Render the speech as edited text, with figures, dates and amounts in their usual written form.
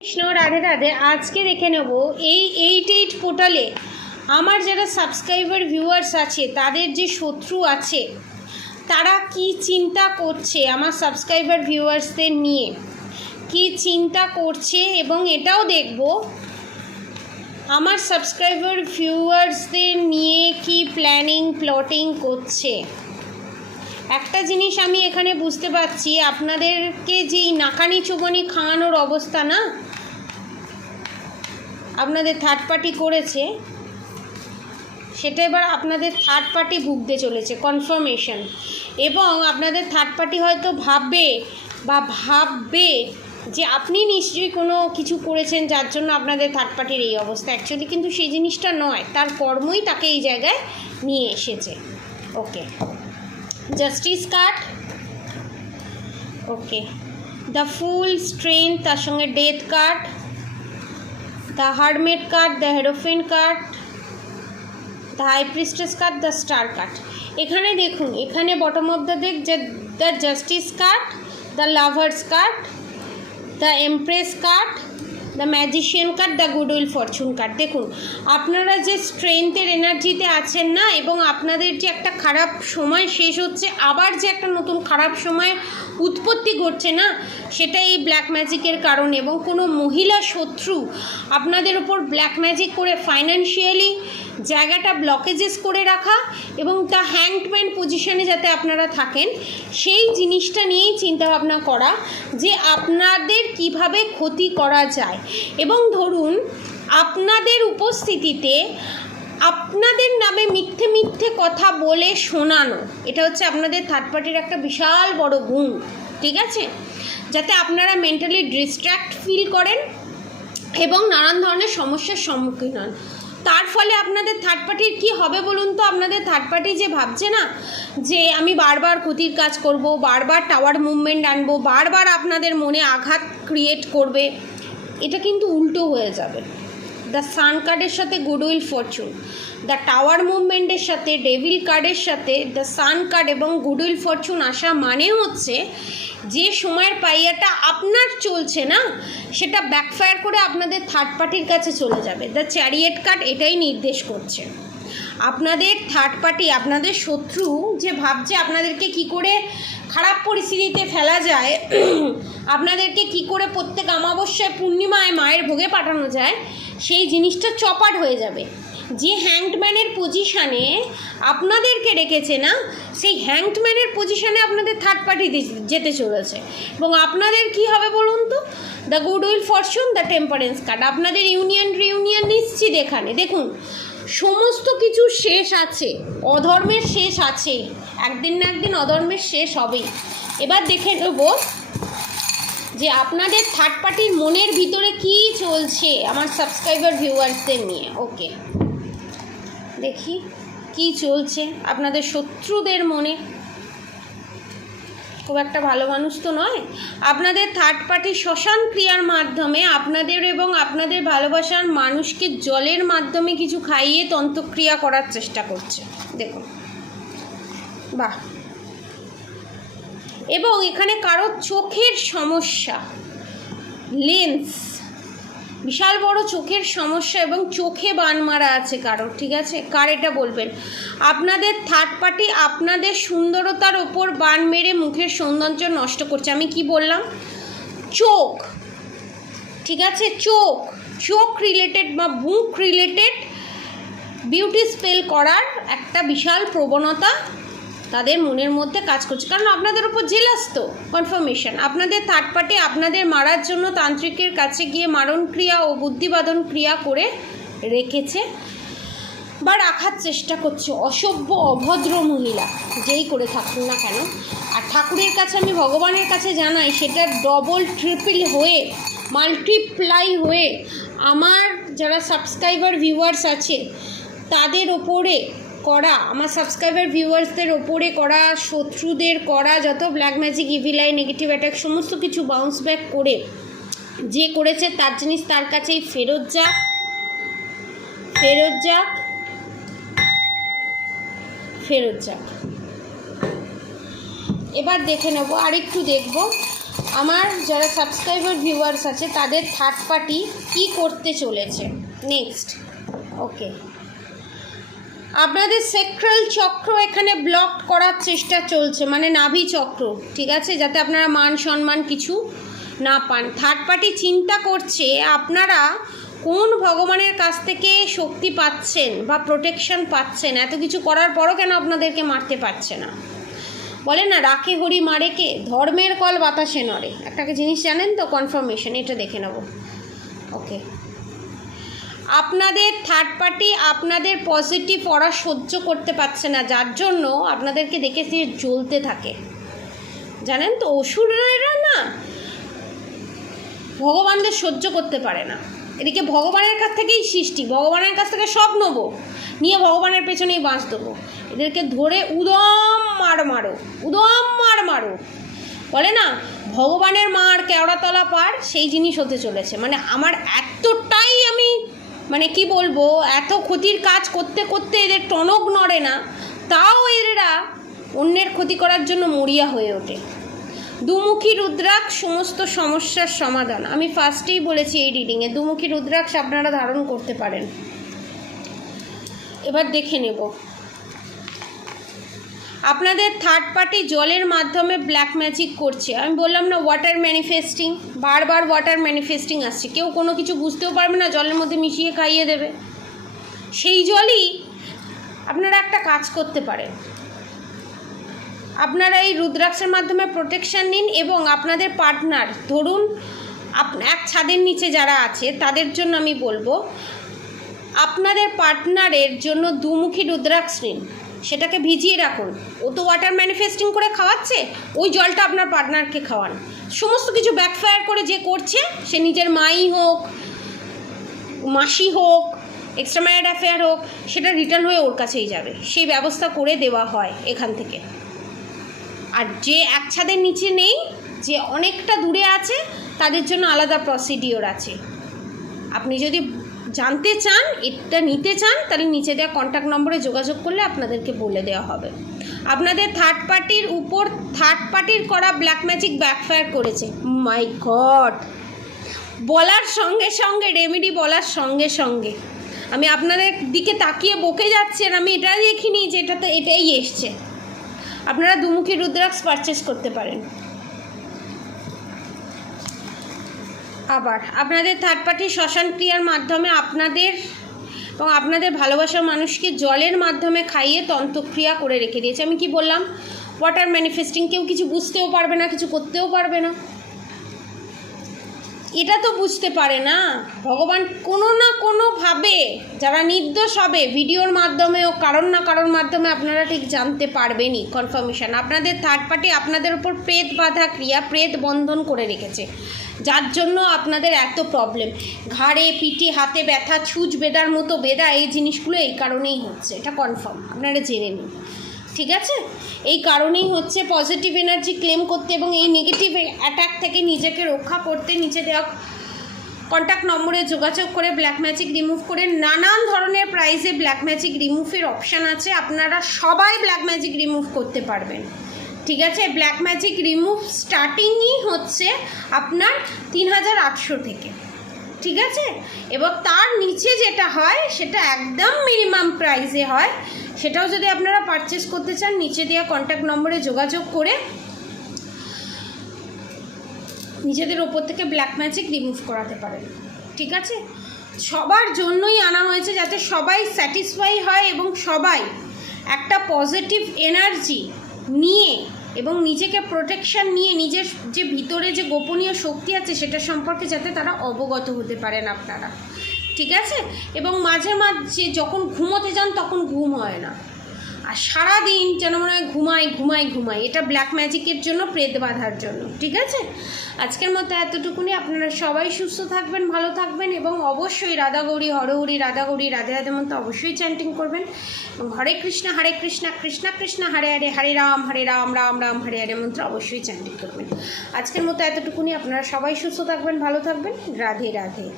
কৃষ্ণ রাধে রাধে। আজকে দেখে নেব এই 88 পোর্টালে আমার যারা সাবস্ক্রাইবার ভিউয়ার্স আছে তাদের যে শত্রু আছে তারা কি চিন্তা করছে, আমার সাবস্ক্রাইবার ভিউয়ার্সদের নিয়ে কি চিন্তা করছে, এবং এটাও দেখব আমার সাবস্ক্রাইবার ভিউয়ার্সদের নিয়ে কি প্লটিং করছে। একটা জিনিস আমি এখানে বুঝতে পারছি, আপনাদেরকে যেই নাকানি চুবানি খাওয়ানোর অবস্থা না আপনাদের থার্ড পার্টি করেছে, সেটা এবার আপনাদের থার্ড পার্টি ভুগতে চলেছে কনফার্মেশন। এবং আপনাদের থার্ড পার্টি হয়তো ভাববে যে আপনি নিশ্চয়ই কোনো কিছু করেছেন যার জন্য আপনাদের থার্ড পার্টির এই অবস্থা। অ্যাকচুয়ালি কিন্তু সেই জিনিসটা নয়, তার কর্মই তাকে এই জায়গায় নিয়ে এসেছে। Okay, justice card, okay, the full strength, তার সঙ্গে death card, the hermit card, the hierophant card, the high priestess card, the star card. এখানে দেখুন, এখানে বটম অফ দ্য ডেক যে the justice card, the lovers card, the empress card, the magician card, the goodwill fortune card. দেখুন, আপনারা যে স্ট্রেংথের এনার্জিতে আছেন না, এবং আপনাদের যে একটা খারাপ সময় শেষ হচ্ছে, আবার যে একটা নতুন খারাপ সময় উৎপত্তি ঘটছে না, সেটা এই ব্ল্যাক ম্যাজিকের কারণে। এবং কোনো মহিলা শত্রু আপনাদের ওপর ব্ল্যাক ম্যাজিক করে ফাইন্যান্সিয়ালি জায়গাটা ব্লকেজেস করে রাখা, এবং তা হ্যাংডম্যান পজিশনে যাতে আপনারা থাকেন, সেই জিনিসটা নিয়েই চিন্তাভাবনা করা যে আপনাদের কিভাবে ক্ষতি করা যায়। এবং ধরুন, আপনাদের উপস্থিতিতে আপনাদের নামে মিথ্যে মিথ্যে কথা বলে শোনানো, এটা হচ্ছে আপনাদের থার্ড পার্টির একটা বিশাল বড় গুণ। ঠিক আছে, যাতে আপনারা মেন্টালি ডিস্ট্র্যাক্ট ফিল করেন এবং নানান ধরনের সমস্যার সম্মুখীন হন। তার ফলে আপনাদের থার্ড পার্টির কী হবে বলুন তো? আপনাদের থার্ড পার্টি যে ভাবছে না যে আমি বারবার ক্ষতির কাজ করব, বারবার টাওয়ার মুভমেন্ট আনবো, বারবার আপনাদের মনে আঘাত ক্রিয়েট করবে, এটা কিন্তু উল্টো হয়ে যাবে। দ্য সান কার্ডের সাথে গুডউইল ফরচুন, দ্য টাওয়ার মুভমেন্টের সাথে ডেভিল কার্ডের সাথে দ্য সান কার্ড এবং গুডউইল ফরচুন আসা মানে হচ্ছে যে সময়ের পাইয়াটা আপনার চলছে না, সেটা ব্যাকফায়ার করে আপনাদের থার্ড পার্টির কাছে চলে যাবে। দ্য চ্যারিয়েট কার্ড এটাই নির্দেশ করছে। আপনাদের থার্ড পার্টি, আপনাদের শত্রু যে ভাবছে আপনাদেরকে কি করে খারাপ পরিস্থিতিতে ফেলা যায়, আপনাদেরকে কি করে প্রত্যেক অমাবস্যায় পূর্ণিমায় মায়ের ভোগে পাঠানো যায়, সেই জিনিসটা চপাট হয়ে যাবে। যে হ্যাংডম্যানের পজিশানে আপনাদেরকে রেখেছে না, সেই হ্যাংডম্যানের পজিশানে আপনাদের থার্ড পার্টি যেতে চলেছে। এবং আপনাদের কি হবে বলুন তো? The goodwill Fortune, the temperance card. আপনাদের রিউনিয়ন নিশ্চিত। এখানে দেখুন, সমস্ত কিছু শেষ আছে, অধর্মের শেষ আছে, একদিন না একদিন অধর্মের শেষ হবেই। এবার দেখে নেব যে আপনাদের থার্ড পার্টির মনের ভিতরে কি চলছে আমার সাবস্ক্রাইবার ভিউয়ার্সদের নিয়ে। ওকে, দেখি কি চলছে আপনাদের শত্রুদের মনে। খুব একটা ভালো মানুষ তো নয়। আপনাদের থার্ড পার্টি শ্মশান ক্রিয়ার মাধ্যমে আপনাদের এবং আপনাদের ভালোবাসার মানুষকে জলের মাধ্যমে কিছু খাইয়ে তন্ত্রক্রিয়া করার চেষ্টা করছে। দেখুন, বাহ। এবং এখানে কারো চোখের সমস্যা, লেন্স, বিশাল বড় চোখের সমস্যা এবং চোখে বান মারা আছে কারো। ঠিক আছে, কার এটা বলবেন? আপনাদের থার্ড পার্টি আপনাদের সুন্দরতার ওপর বান মেরে মুখের সৌন্দর্য নষ্ট করছে। আমি কি বললাম? চোখ। ঠিক আছে, চোখ রিলেটেড বা মুখ রিলেটেড বিউটি স্পেল করার একটা বিশাল প্রবণতা তাদের মনের মধ্যে কাজ করছে। কারণ আপনাদের উপর জেলাস তো কনফার্মেশন। আপনাদের থার্ড পার্টি আপনাদের মারার জন্য তান্ত্রিকের কাছে গিয়ে মারণ ক্রিয়া ও বুদ্ধিবাদন ক্রিয়া করে রেখেছে বা রাখার চেষ্টা করছে। অসভ্য অভদ্র মহিলা যেই করে থাকুন না কেন। আর ঠাকুরের কাছে, আমি ভগবানের কাছে জানাই, সেটা ডবল ট্রিপল হয়ে মাল্টিপ্লাই হয়ে আমার যারা সাবস্ক্রাইবার ভিউয়ার্স আছে তাদের ওপরে করা, আমার সাবস্ক্রাইবার ভিউয়ার্সদের ওপরে করা, শত্রুদের করা যত black magic, evil I, negative attack সমস্ত কিছু বাউন্স ব্যাক করে যে করেছে তার জিনিস তার কাছেই ফেরত যাক। এবার দেখে নেব, আরেকটু দেখব আমার যারা সাবস্ক্রাইবার ভিউয়ার্স আছে তাদের থার্ড পার্টি কী করতে চলেছে নেক্সট। ওকে, আপনাদের সেক্রাল চক্র এখানে ব্লক করার চেষ্টা চলছে, মানে নাভি চক্র, ঠিক আছে, যাতে আপনারা মান সম্মান কিছু না পান। থার্ড পার্টি চিন্তা করছে আপনারা কোন ভগবানের কাছ থেকে শক্তি পাচ্ছেন বা প্রোটেকশন পাচ্ছেন, এত কিছু করার পরও কেন আপনাদেরকে মারতে পারছে না। বলে না রাখে হরি মারে কে, ধর্মের কল বাতাসে নড়ে। একটা জিনিস জানেন তো, কনফার্মেশন, এটা দেখে নেব। ওকে, আপনাদের থার্ড পার্টি আপনাদের পজিটিভ অরা সহ্য করতে পারছে না, যার জন্য আপনাদেরকে দেখে সে জ্বলতে থাকে। জানেন তো, অসুরেরা না ভগবানদের সহ্য করতে পারে না। এদিকে ভগবানের কাছ থেকেই সৃষ্টি, ভগবানের কাছ থেকে সব নেবো, নিয়ে ভগবানের পেছনেই বাঁশ দেবো। এদেরকে ধরে উদম মার মারো, উদম মার মারো। বলে না ভগবানের মার কেওড়াতলা পার, সেই জিনিস হতে চলেছে। মানে আমার এতটাই আমি মানে কি বলবো, এত ক্ষতির কাজ করতে করতে এদের টনক নড়ে না, তাও এরা অন্যের ক্ষতি করার জন্য মরিয়া হয়ে ওঠে। দুমুখী রুদ্রাক্ষ সমস্ত সমস্যার সমাধান। আমি ফার্স্টেই বলেছি এই রিডিংয়ে দুমুখী রুদ্রাক্ষ আপনারা ধারণ করতে পারেন। এবার দেখে নেব আপনাদের থার্ড পার্টি জলের মাধ্যমে ব্ল্যাক ম্যাজিক করছে। আমি বললাম না ওয়াটার ম্যানিফেস্টিং, বারবার ওয়াটার ম্যানিফেস্টিং আসছে। কেউ কোনো কিছু বুঝতেও পারবে না, জলের মধ্যে মিশিয়ে খাইয়ে দেবে। সেই জলই আপনারা একটা কাজ করতে পারেন, আপনারা এই রুদ্রাক্ষের মাধ্যমে প্রোটেকশান নিন এবং আপনাদের পার্টনার, ধরুন এক ছাদের নিচে যারা আছে তাদের জন্য আমি বলবো আপনাদের পার্টনারের জন্য দুমুখী রুদ্রাক্ষ নিন, সেটাকে ভিজিয়ে রাখুন। ও তো ওয়াটার ম্যানিফেস্টিং করে খাওয়াচ্ছে, ওই জলটা আপনার পার্টনারকে খাওয়ান। সমস্ত কিছু ব্যাকফায়ার করে যে করছে, সে নিজের মাই হোক, মাসি হোক, এক্সট্রা ম্যারিড অ্যাফেয়ার হোক, সেটা রিটার্ন হয়ে ওর কাছেই যাবে। সেই ব্যবস্থা করে দেওয়া হয় এখান থেকে। আর যে এক ছাদের নিচে নেই, যে অনেকটা দূরে আছে, তাদের জন্য আলাদা প্রসিডিওর আছে। আপনি যদি জানতে চান, এটা নিতে চান, তাহলে নিচে দেওয়া কন্ট্যাক্ট নম্বরে যোগাযোগ করলে আপনাদেরকে বলে দেওয়া হবে। আপনাদের থার্ড পার্টির উপর থার্ড পার্টির করা ব্ল্যাক ম্যাজিক ব্যাকফায়ার করেছে। মাই গড, বলার সঙ্গে সঙ্গে রেমেডি বলার সঙ্গে সঙ্গে আমি আপনাদের দিকে তাকিয়ে বকে যাচ্ছি, আর আমি এটা দেখিনি যে এটা তো এটাই এসছে। আপনারা দুমুখী রুদ্রাক্ষ পারচেস করতে পারেন। আবার আপনাদের থার্ড পার্টি শ্মশান ক্রিয়ার মাধ্যমে আপনাদের এবং আপনাদের ভালোবাসার মানুষকে জলের মাধ্যমে খাইয়ে তন্ত্রক্রিয়া করে রেখে দিয়েছে। আমি কি বললাম, ওয়াটার ম্যানিফেস্টিং। কেউ কিছু বুঝতেও পারবে না, কিছু করতেও পারবে না। এটা তো বুঝতে পারে না ভগবান কোনো না কোনোভাবে, যারা নির্দোষ হবে ভিডিওর মাধ্যমে ও কারণ না কারোর মাধ্যমে আপনারা ঠিক জানতে পারবেনই। কনফার্মেশন, আপনাদের থার্ড পার্টি আপনাদের উপর প্রেত বাধা ক্রিয়া, প্রেত বন্ধন করে রেখেছে, যার জন্য আপনাদের এত প্রবলেম। ঘাড়ে, পিঠে, হাতে ব্যথা, ছুঁচ বেদার মতো বেদা, এই জিনিসগুলো এই কারণেই হচ্ছে। এটা কনফার্ম, আপনারা জেনে নিন, ঠিক আছে? এই কারণেই হচ্ছে পজিটিভ এনার্জি ক্লেম করতে এবং এই নেগেটিভ অ্যাটাক থেকে নিজেকে রক্ষা করতে নিচে দেওয়া কন্ট্যাক্ট নম্বরে যোগাযোগ করে ব্ল্যাক ম্যাজিক রিমুভ করে নানান ধরনের প্রাইসে ব্ল্যাক ম্যাজিক রিমুভের অপশান আছে। আপনারা সবাই ব্ল্যাক ম্যাজিক রিমুভ করতে পারবেন, ঠিক আছে? ব্ল্যাক ম্যাজিক রিমুভ স্টার্টিংই হচ্ছে আপনার 3800 থেকে, ঠিক আছে? এবং তার নিচে যেটা হয় সেটা একদম মিনিমাম প্রাইসে হয়। সেটাও যদি আপনারা পারচেস করতে চান, নিচে দেওয়া কন্ট্যাক্ট নম্বরে যোগাযোগ করে নিজেদের ওপর থেকে ব্ল্যাক ম্যাজিক রিমুভ করাতে পারেন, ঠিক আছে? সবার জন্যই আনা হয়েছে, যাতে সবাই স্যাটিসফাই হয় এবং সবাই একটা পজিটিভ এনার্জি নিয়ে এবং নিজেকে প্রোটেকশান নিয়ে নিজের যে ভিতরে যে গোপনীয় শক্তি আছে সেটা সম্পর্কে যাতে তারা অবগত হতে পারেন আপনারা, ঠিক আছে? এবং মাঝে মাঝে যখন ঘুমোতে যান তখন ঘুম হয় না, আর সারাদিন যেন মনে হয় ঘুমাই ঘুমাই ঘুমাই। এটা ব্ল্যাক ম্যাজিকের জন্য, প্রেত বাঁধার জন্য, ঠিক আছে? আজকের মতো এতটুকুনি। আপনারা সবাই সুস্থ থাকবেন, ভালো থাকবেন এবং অবশ্যই রাধা গৌরী হরহরি, রাধা গৌরী রাধে রাধে মন্ত্র অবশ্যই চ্যান্টিং করবেন এবং হরে কৃষ্ণ কৃষ্ণ কৃষ্ণ হরে হরে, হরে রাম রাম রাম হরে হরে মন্ত্র অবশ্যই চ্যান্টিং করবেন। আজকের মতো এতটুকুনি। আপনারা সবাই সুস্থ থাকবেন, ভালো থাকবেন। রাধে রাধে।